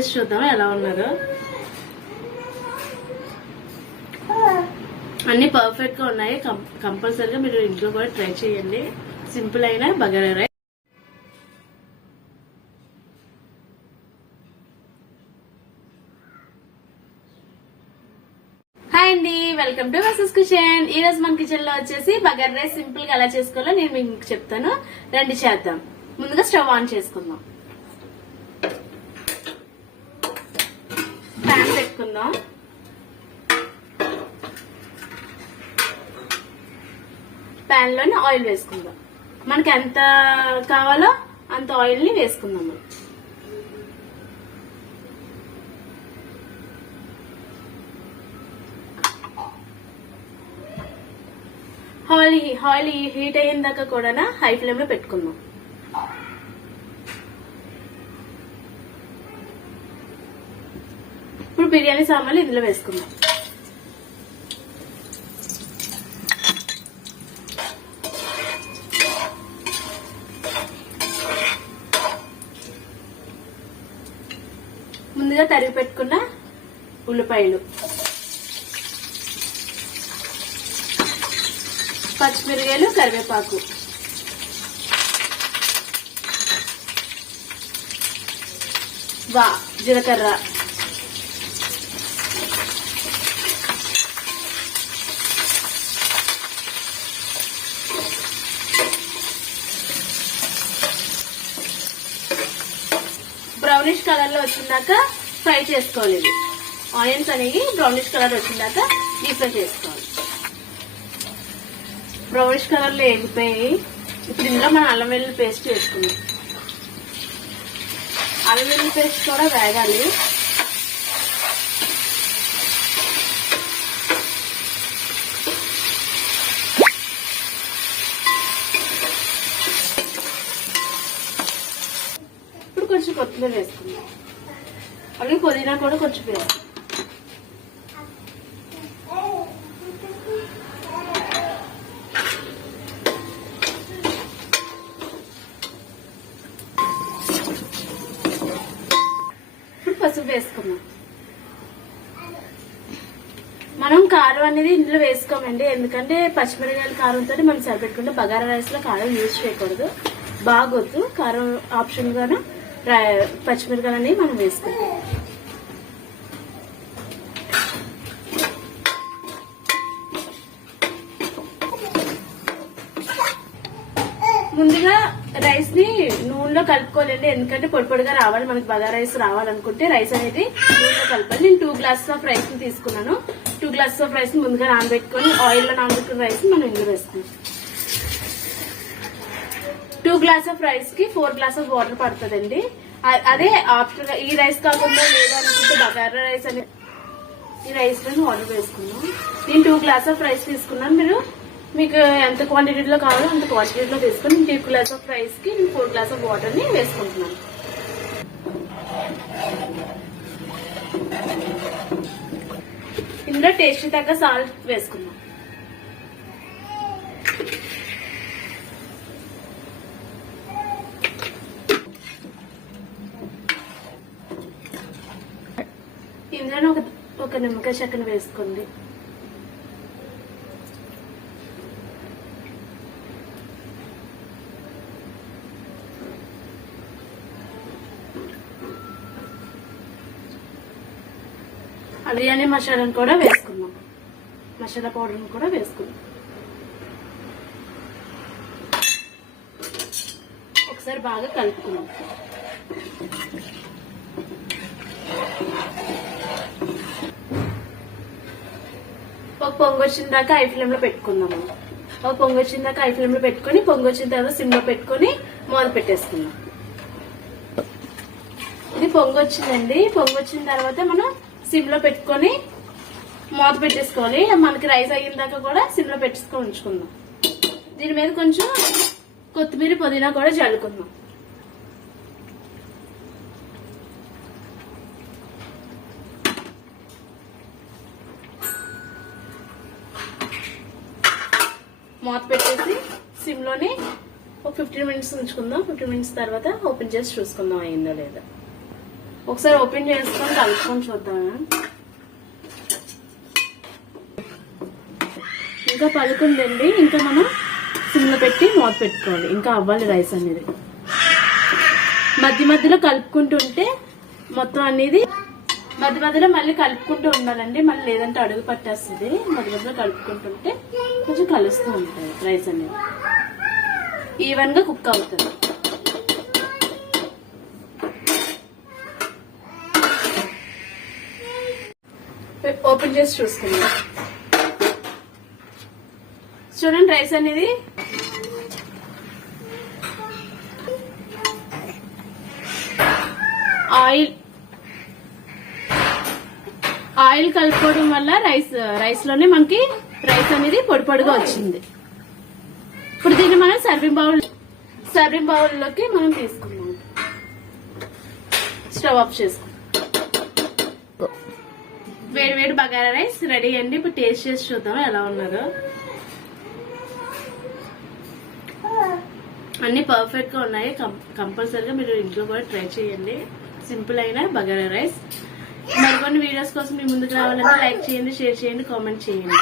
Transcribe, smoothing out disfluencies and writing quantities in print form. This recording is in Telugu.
చేసి చూద్దాం ఎలా ఉన్నారో. అన్ని పర్ఫెక్ట్ గా ఉన్నాయి. కంపల్సరీగా మీరు ఇంట్లో కూడా ట్రై చేయండి. సింపుల్ అయిన బగారా రైస్. హాయ్ అండి, వెల్కమ్ టు మసూస్ కిచెన్. ఈ రోజు మన కిచెన్ లో వచ్చేసి బగారా రైస్ సింపుల్ గా ఎలా చేసుకోవాలో నేను మీకు చెప్తాను. రండి చేద్దాం. ముందుగా స్టవ్ ఆన్ చేసుకుందాం. ప్యాన్ పెట్టుకుందాం. ప్యాన్ లోనే ఆయిల్ వేసుకుందాం. మనకి ఎంత కావాలో అంత ఆయిల్ ని వేసుకుందాం. ఆయిల్ హీట్ అయిన దాకా కూడా హై ఫ్లేమ్ లో పెట్టుకుందాం. ఇప్పుడు బిర్యానీ సామాన్లు ఇందులో వేసుకుందాం. ముందుగా తరిగి పెట్టుకున్న ఉల్లిపాయలు, పచ్చిమిరకాయలు, కరివేపాకు, జీలకర్ర, బ్రౌనిష్ కలర్ లో వచ్చిందాక ఫ్రై చేసుకోవాలి. ఇది ఆనియన్స్ అనేవి బ్రౌనిష్ కలర్ వచ్చిందాక డీప్ ఫ్రై చేసుకోవాలి. బ్రౌనిష్ కలర్ లో వేగిపోయి ఇప్పుడు ఇందులో మనం అల్లం వెల్లుల్లి పేస్ట్ వేసుకుందాం. అల్లం వెల్లుల్లి పేస్ట్ కూడా వేగాలి. ఇప్పుడు కొంచెం కొత్తిమీర వేసుకుందాం. అలాగే పుదీనా కూడా కొంచెం వేస్తాం. పసుపు వేసుకున్నాం. మనం కారం అనేది ఇందులో వేసుకోమండి, ఎందుకంటే పచ్చిమిరకాయల కారంతో మనం సరిపెట్టుకుంటే బగారా రైస్ లో కారం యూజ్ చేయకూడదు, బాగొద్దు. కారం ఆప్షన్ గాను పచ్చిమిరకాయలు అనేవి మనం వేసుకుంటాం. ముందుగా రైస్ ని నూనెలో కలుపుకోవాలండి, ఎందుకంటే పొడి పొడిగా రావాలి. మనకి బగారా రైస్ రావాలనుకుంటే రైస్ అనేది నూనెలో కలపాలి. నేను 2 గ్లాసెస్ ఆఫ్ రైస్ ని తీసుకున్నాను. 2 గ్లాసెస్ ఆఫ్ రైస్ ని ముందుగా నానబెట్టుకుని ఆయిల్ లో నానబెట్టుకున్న రైస్ ని మనం ఇందులో వేసుకున్నాం. 2 గ్లాసెస్ ఆఫ్ రైస్ కి 4 గ్లాసెస్ ఆఫ్ వాటర్ పడుతుందండి. అదే ఆఫ్టర్ ఈ రైస్ కాకుండా లేదనుకుంటే బగారా రైస్ అనేది ఈ రైస్ లో వాటర్ వేసుకున్నాం. నేను 2 గ్లాసెస్ ఆఫ్ రైస్ తీసుకున్నాను. మీకు ఎంత క్వాంటిటీలో కావాలో అంత క్వాంటిటీలో వేసుకుని 2 గ్లాస్ ఆఫ్ రైస్ కి 4 గ్లాస్ ఆఫ్ వాటర్ ని వేసుకుంటున్నాను. ఇందులో టేస్ట్ తగ్గ సాల్ట్ వేసుకుందాం. ఇందులో ఒక నిమ్మకాయ చెక్కను వేసుకోండి. బిర్యానీ మసాలాను కూడా వేసుకుందాం. మసాలా పౌడర్ని కూడా వేసుకుందాం. ఒకసారి బాగా కలుపుకుందాం. ఒక పొంగు వచ్చిన దాకా హై ఫ్లేమ్ లో పెట్టుకుందాము. ఒక పొంగు వచ్చిన దాకా హై ఫ్లేమ్ లో పెట్టుకుని పొంగు వచ్చిన తర్వాత సిమ్ లో పెట్టుకుని మూత పెట్టేసుకుందాం. ఇది పొంగు వచ్చిందండి. పొంగు వచ్చిన తర్వాత మనం సిమ్ లో పెట్టుకొని మూత పెట్టేసుకోవాలి. మనకి రైస్ అయిన దాకా కూడా సిమ్ లో పెట్టేసుకొని ఉంచుకుందాం. దీని మీద కొంచెం కొత్తిమీర, పుదీనా కూడా చల్లుకుందాం. మూత పెట్టేసి సిమ్ లోనే ఒక 15 మినిట్స్ ఉంచుకుందాం. 15 మినిట్స్ తర్వాత ఓపెన్ చేసి చూసుకుందాం అయిందో లేదా. ఒకసారి ఓపెన్ చేసుకొని కలుపుకొని చూద్దాము. ఇంకా పలుకుందండి. ఇంకా మనం సిమ్లో పెట్టి మూత పెట్టుకోవాలి. ఇంకా అవ్వాలి రైస్ అనేది. మధ్య మధ్యలో కలుపుకుంటుంటే మొత్తం అనేది మధ్య మధ్యలో మళ్ళీ కలుపుకుంటూ ఉండాలండి. మళ్ళీ లేదంటే అడుగు పట్టేస్తుంది. మధ్య మధ్యలో కలుపుకుంటుంటే కొంచెం కలుస్తూ ఉంటుంది రైస్ అనేది. ఈవెన్ గా కుక్ అవుతుంది. ఓపెన్ చేసి చూసుకుందాం. చూడండి రైస్ అనేది ఆయిల్ కలుపుకోవడం వల్ల రైస్ లోనే మనకి రైస్ అనేది పొడి పొడిగా వచ్చింది. ఇప్పుడు దీన్ని మనం సర్వింగ్ బౌల్ లోకి మనం తీసుకున్నాం. స్టవ్ ఆఫ్ చేసుకుందాం. వేడి వేడి బగారా రైస్ రెడీ అండి. ఇప్పుడు టేస్ట్ చేసి చూద్దాం ఎలా ఉన్నదో. అన్ని పర్ఫెక్ట్ గా ఉన్నాయి. కంపల్సరీగా మీరు ఇంట్లో కూడా ట్రై చేయండి. సింపుల్ అయిన బగారా రైస్. మరికొన్ని వీడియోస్ కోసం మీ ముందుకు రావాలంటే లైక్ చేయండి, షేర్ చేయండి, కామెంట్ చేయండి.